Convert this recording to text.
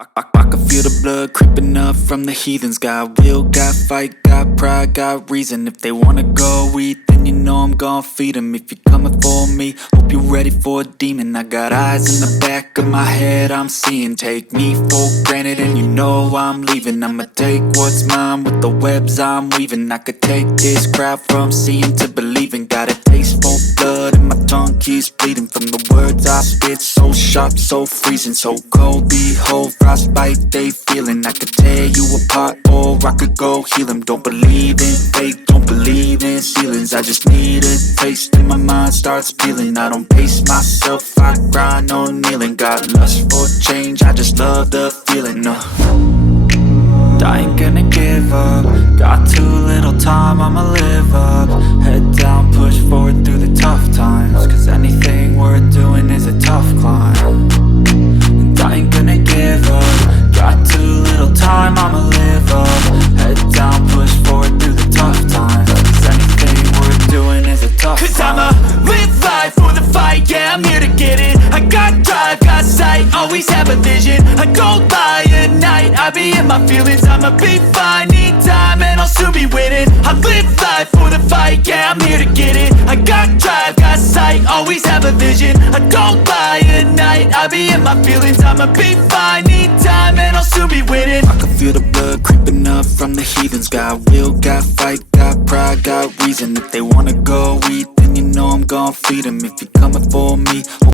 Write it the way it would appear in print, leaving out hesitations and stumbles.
I can feel the blood creeping up from the heathens. Got will, got fight, got pride, got reason. If they wanna go eat, then you know I'm gon' feed them. If you're coming for me, hope you're ready for a demon. I got eyes in the back of my head, I'm seeing. Take me for granted and you know I'm leaving. I'ma take what's mine with the webs I'm weaving. I could take this crowd from seeing to believing. Got a taste for blood and my tongue keeps bleeding from the words I spit. So sharp, so freezing, so cold. Behold, frostbite they feeling. I could tear you apart or I could go heal them. Don't believe in fate, don't believe in ceilings. I just need a taste and my mind starts peeling. I don't pace myself, I grind on kneeling. Got lust for change, I just love the feeling. I ain't gonna give up. Got too little time, I'ma live up. Head down, push forward through the tough times. Cause anything worth doing is a tough climb. And I ain't gonna give up. Got too little time, I'ma live up. Head down, push forward through the tough times. Cause anything worth doing is a tough climb. Cause I'ma live life for the fight, yeah, I'm here to get it. I got drive, got sight, always have a vision. I don't lie at night, I be in my feelings. I'ma be fine, need time and I'll soon be winning. I live life for the fight, yeah, I'm here to get it. I got drive, got sight, always have a vision. I don't lie at night, I be in my feelings. I'ma be fine, need time and I'll soon be winning. I can feel the blood creeping up from the heathens. Got will, got fight, got pride, got reason. If they wanna go eat, then you know I'm gon' feed them. If you're coming for me,